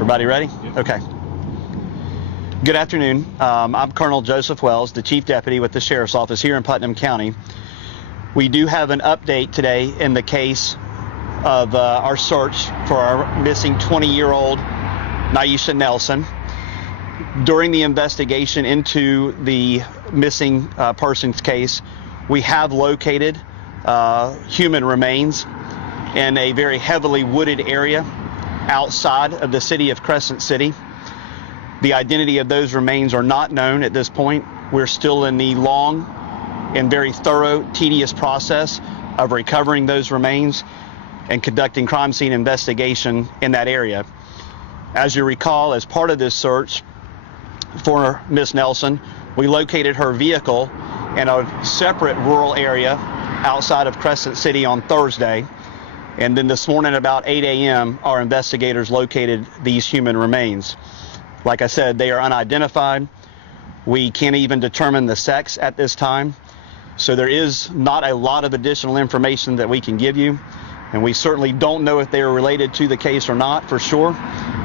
Everybody ready? Okay. Good afternoon. I'm Colonel Joseph Wells, the Chief Deputy with the Sheriff's Office here in Putnam County. We do have an update today in the case of our search for our missing 20-year-old Nyesha Nelson. During the investigation into the missing persons case, we have located human remains in a very heavily wooded area outside of the city of Crescent City. The identity of those remains are not known at this point. We're still in the long and very thorough, tedious process of recovering those remains and conducting crime scene investigation in that area. As you recall, as part of this search for Miss Nelson, we located her vehicle in a separate rural area outside of Crescent City on Thursday. And then this morning about 8 a.m., our investigators located these human remains. Like I said, they are unidentified. We can't even determine the sex at this time. So there is not a lot of additional information that we can give you. And we certainly don't know if they are related to the case or not for sure.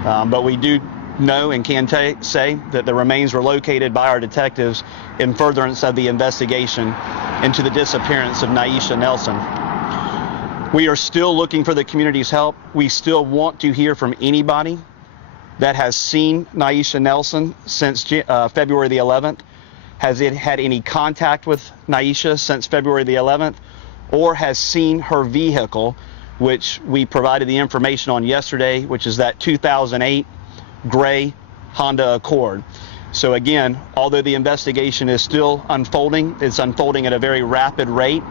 But we do know and can say that the remains were located by our detectives in furtherance of the investigation into the disappearance of Nyesha Nelson. We are still looking for the community's help. We still want to hear from anybody that has seen Nyesha Nelson since February the 11th. Has it had any contact with Nyesha since February the 11th, or has seen her vehicle, which we provided the information on yesterday, which is that 2008 gray Honda Accord. So again, although the investigation is still unfolding, it's unfolding at a very rapid rate.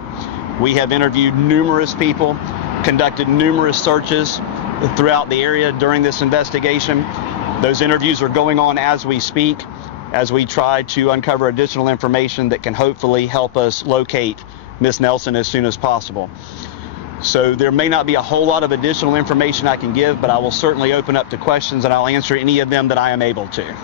We have interviewed numerous people, conducted numerous searches throughout the area during this investigation. Those interviews are going on as we speak, as we try to uncover additional information that can hopefully help us locate Miss Nelson as soon as possible. So there may not be a whole lot of additional information I can give, but I will certainly open up to questions and I'll answer any of them that I am able to. Can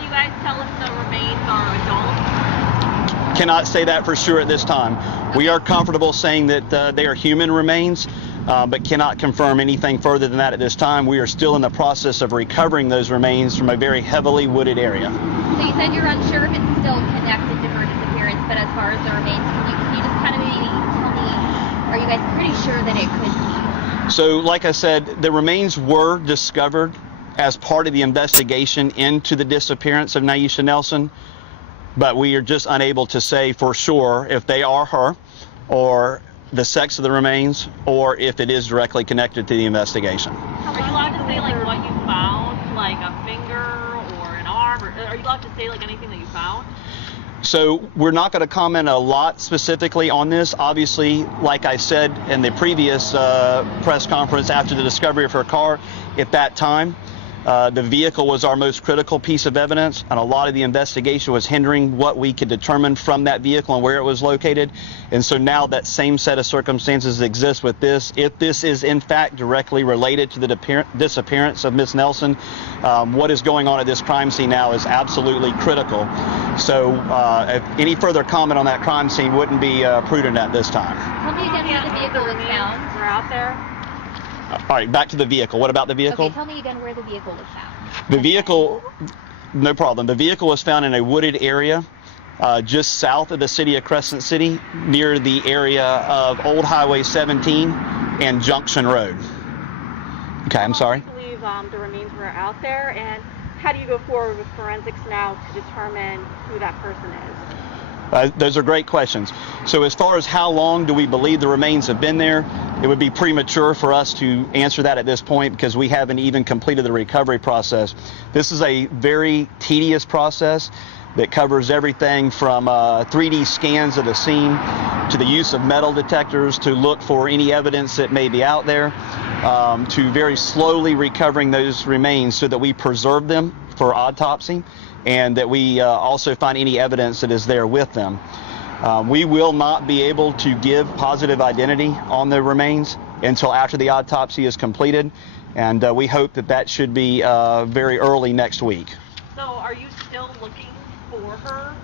you guys tell if the remains are adults? Cannot say that for sure at this time. Okay. We are comfortable saying that they are human remains, but cannot confirm anything further than that at this time. We are still in the process of recovering those remains from a very heavily wooded area. So you said you're unsure if it's still connected to her disappearance, but as far as the remains, can you just kind of maybe tell me, are you guys pretty sure that it could be? So like I said, the remains were discovered as part of the investigation into the disappearance of Nyesha Nelson, but we are just unable to say for sure if they are her, or the sex of the remains, or if it is directly connected to the investigation. Are you allowed to say like what you found, like a finger or an arm, or are you allowed to say like anything that you found? So we're not going to comment a lot specifically on this. Obviously, like I said in the previous press conference after the discovery of her car, at that time, the vehicle was our most critical piece of evidence, and a lot of the investigation was hindering what we could determine from that vehicle and where it was located. And so now that same set of circumstances exists with this. If this is in fact directly related to the disappearance of Miss Nelson, what is going on at this crime scene now is absolutely critical. So if any further comment on that crime scene wouldn't be prudent at this time. Tell me again where the vehicle was found. We're out there. All right, back to the vehicle. What about the vehicle? Okay, tell me again where the vehicle was found. The vehicle, no problem. The vehicle was found in a wooded area just south of the city of Crescent City, near the area of Old Highway 17 and Junction Road. Okay, I'm sorry. I believe the remains were out there, and how do you go forward with forensics now to determine who that person is? Those are great questions. So as far as how long do we believe the remains have been there, it would be premature for us to answer that at this point because we haven't even completed the recovery process. This is a very tedious process that covers everything from 3D scans of the scene to the use of metal detectors to look for any evidence that may be out there, to very slowly recovering those remains so that we preserve them for autopsy and that we also find any evidence that is there with them. We will not be able to give positive identity on the remains until after the autopsy is completed, and we hope that that should be very early next week. So are you still looking for her?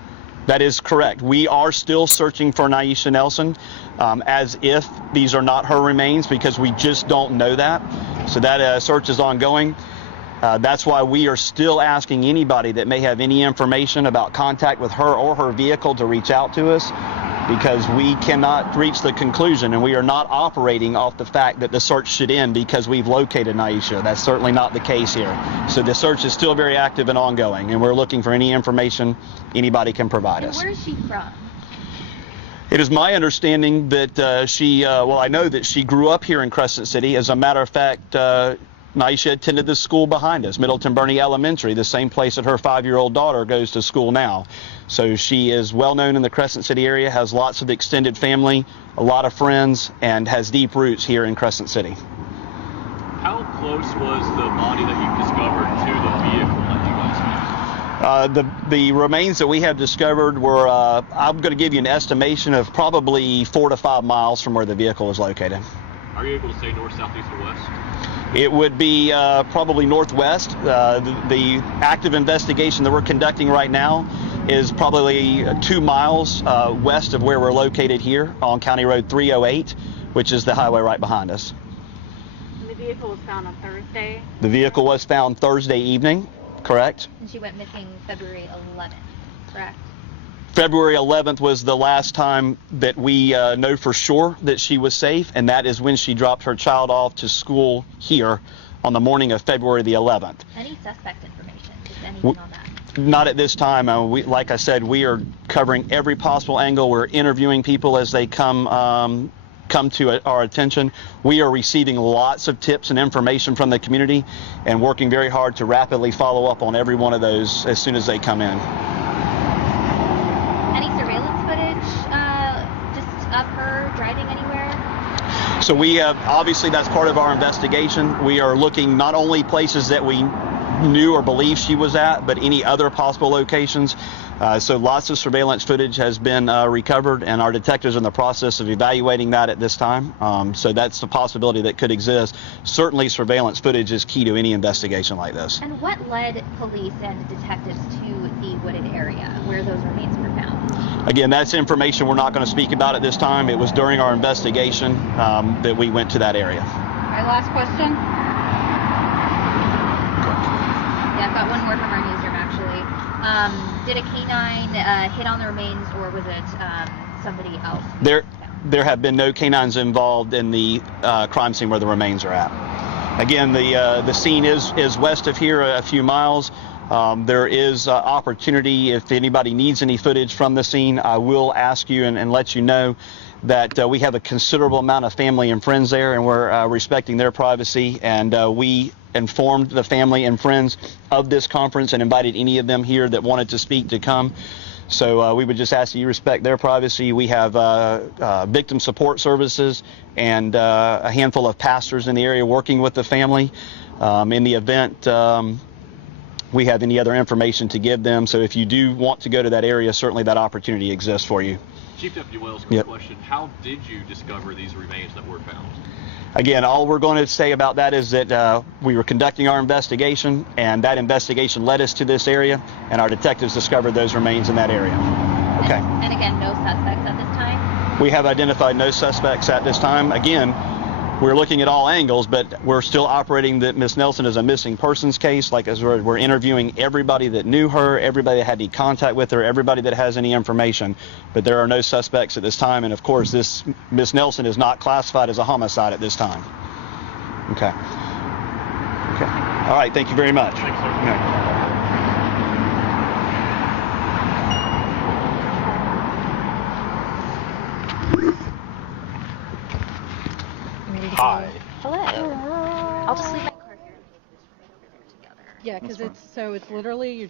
That is correct. We are still searching for Nyesha Nelson, as if these are not her remains, because we just don't know that. So that search is ongoing. That's why we are still asking anybody that may have any information about contact with her or her vehicle to reach out to us, because we cannot reach the conclusion, and we are not operating off the fact that the search should end because we've located Naisha. That's certainly not the case here. So the search is still very active and ongoing, and we're looking for any information anybody can provide And us. where is she from? It is my understanding that I know that she grew up here in Crescent City. As a matter of fact, Naisha attended the school behind us, Middleton Burney Elementary, the same place that her 5-year-old daughter goes to school now. So she is well known in the Crescent City area, has lots of extended family, a lot of friends, and has deep roots here in Crescent City. How close was the body that you discovered to the vehicle that you guys found? The remains that we have discovered were, I'm going to give you an estimation of probably 4 to 5 miles from where the vehicle is located. Are you able to say north, south, east, or west? It would be probably northwest. The active investigation that we're conducting right now is probably 2 miles west of where we're located here on County Road 308, which is the highway right behind us. And the vehicle was found on Thursday. The vehicle was found Thursday evening, correct? And she went missing February 11th, correct? February 11th was the last time that we know for sure that she was safe, and that is when she dropped her child off to school here on the morning of February the 11th. Any suspect information? Just anything on that? Not at this time. Like I said, we are covering every possible angle. We're interviewing people as they come to our attention. We are receiving lots of tips and information from the community and working very hard to rapidly follow up on every one of those as soon as they come in. Any surveillance footage just of her driving anywhere? So we have, obviously that's part of our investigation. We are looking not only places that we knew or believed she was at, but any other possible locations. So lots of surveillance footage has been recovered, and our detectives are in the process of evaluating that at this time. So that's the possibility that could exist. Certainly surveillance footage is key to any investigation like this. And what led police and detectives to the wooded area where those remains were found? Again, that's information we're not going to speak about at this time. It was during our investigation that we went to that area. My last question. Yeah, I've got one more from our newsroom actually. Did a canine hit on the remains, or was it somebody else? There have been no canines involved in the crime scene where the remains are at. Again, the scene is west of here a few miles. There is opportunity if anybody needs any footage from the scene. I will ask you and let you know that we have a considerable amount of family and friends there, and we're respecting their privacy, and we informed the family and friends of this conference and invited any of them here that wanted to speak to come. So we would just ask that you respect their privacy. We have victim support services and a handful of pastors in the area working with the family in the event we have any other information to give them. So if you do want to go to that area, certainly that opportunity exists for you. Chief Deputy Wells, quick question. How did you discover these remains that were found? Again, all we're going to say about that is that we were conducting our investigation, and that investigation led us to this area, and our detectives discovered those remains in that area. Okay. And again, no suspects at this time? We have identified no suspects at this time. Again, we're looking at all angles, but we're still operating that Miss Nelson is a missing persons case. Like as we're interviewing everybody that knew her, everybody that had any contact with her, everybody that has any information. But there are no suspects at this time, and of course, this Miss Nelson is not classified as a homicide at this time. Okay. Okay. All right. Thank you very much. Thanks, sir. Okay. Hi. Hello. I'll just leave my car here in case we just run over there together. Yeah, because it's literally, we're